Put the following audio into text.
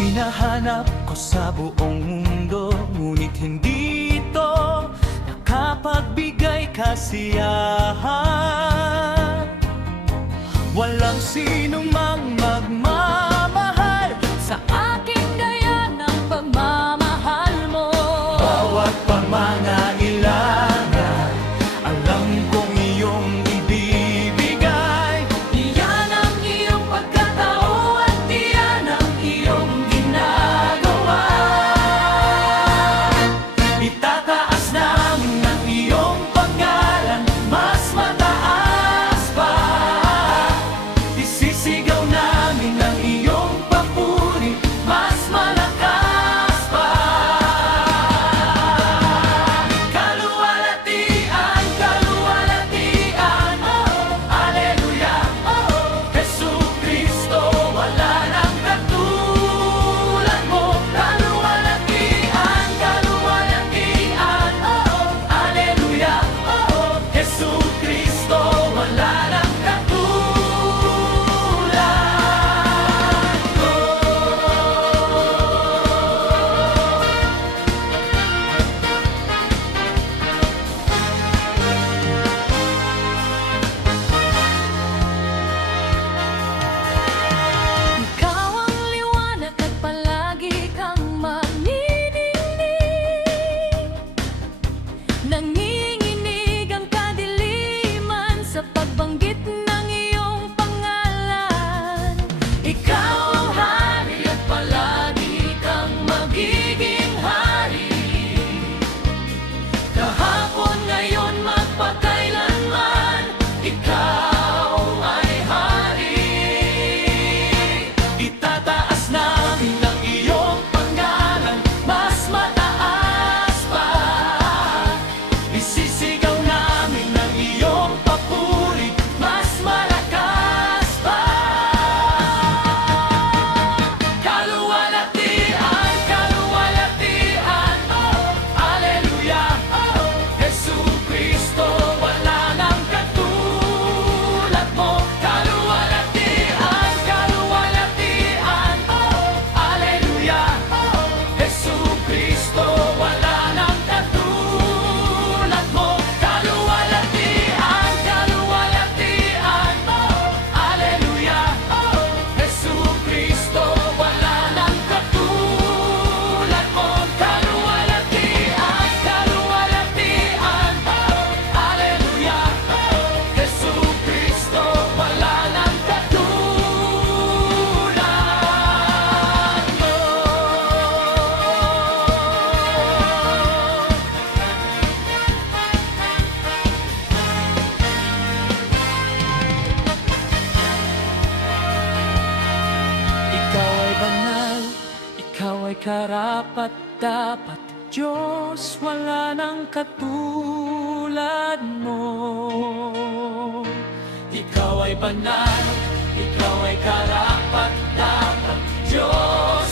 Hinahanap ko sa buong mundo, ngunit hindi ito nakapagbigay kasiyahan. Walang sinumang magmamahal sa Aking gaya ng pagmamahal mo. bawat pangangailangan. Alam kong iyong ibibigay. Iyan ang iyong pagkatao at iyan ang iyong ginagawa. Itataas namin ang iyong pangalan, mas mataas pa. Isisigaw namin ang iyong papuri, mas malakas pa. Kaluwalhatian, kaluwalhatian, Alleluia. Jesucristo, wala nang katulad mo. Kaluwalhatian, kaluwalhatian, Alleluia. Jesucristo, wala nang katulad mo. Ikaw ang liwanag at palagi kang magniningning. Nanginginig ang kadiliman sa pagbanggit ng iyong pangalan. Ikaw ang hari at palagi kang magiging hari. Kahapon, ngayon, magpakailanman, ikaw ay hari. Itataas namin ang iyong pangalan, mas mataas pa. Isisigaw namin ang iyong papuri, mas malakas pa. Kaluwalhatian, kaluwalhatian, Alleluia. Jesucristo, wala nang katulad mo. Kaluwalhatian, kaluwalhatian, Alleluia. Jesucristo, wala nang katulad mo. Kaluwalhatian, kaluwalhatian, Alleluia. Jesucristo, wala nang katulad mo. Kaluwalhatian, kaluwalhatian, Alleluia. Jesucristo, wala nang katulad mo. Ikaw ay banal, ikaw ay karapat dapat, Diyos, wala nang katulad mo. Ikaw ay banal, ikaw ay karapat dapat, Diyos,